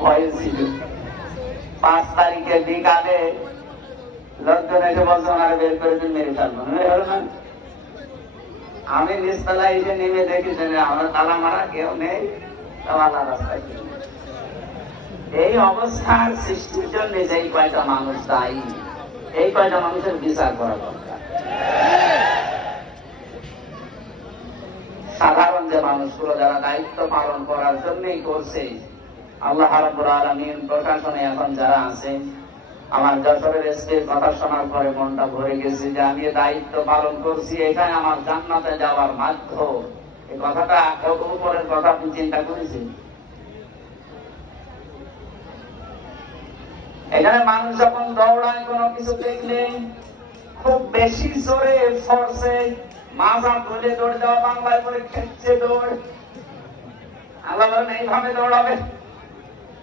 ভয় ছিল। 5 তারিখের বিকালে লোকজন এসে বলছে ওনারা বের করে দিন, মেরে ফেলবো। আমি নিচতলায় এসে নেমে দেখি যে আমরা তালা মারা কেউ নেই, আল্লাহ রাস্তায়। এই অবস্থার সৃষ্টির জন্য এই কয়টা মানুষ দায়ী, এই কয়টা মানুষের বিচার করা দরকার। সাধারণ যে মানুষগুলো যারা দায়িত্ব পালন করার জন্যই করছে, আল্লাহ রাব্বুল আলামিন প্রশাসনে এখন যারা আছে, আমার যশোরের এসপির কথা শোনার পরে মনটা ভরে গেছে যে আমি দায়িত্ব পালন করছি, এখানে আমার জান্নাতে যাওয়ার মাধ্যম। এই কথাটা কত উপরের কথা আপনি চিন্তা করেছেন? এখানে মানুষ যখন দৌড়ায় কোনো কিছু দেখলে খুব বেশি জোরে ফোর্সে মাজা তুলে দৌড় দেওয়া, বাংলায় করে খেলছে দৌড়। আল্লাহ বলেন এইভাবে দৌড়াবে।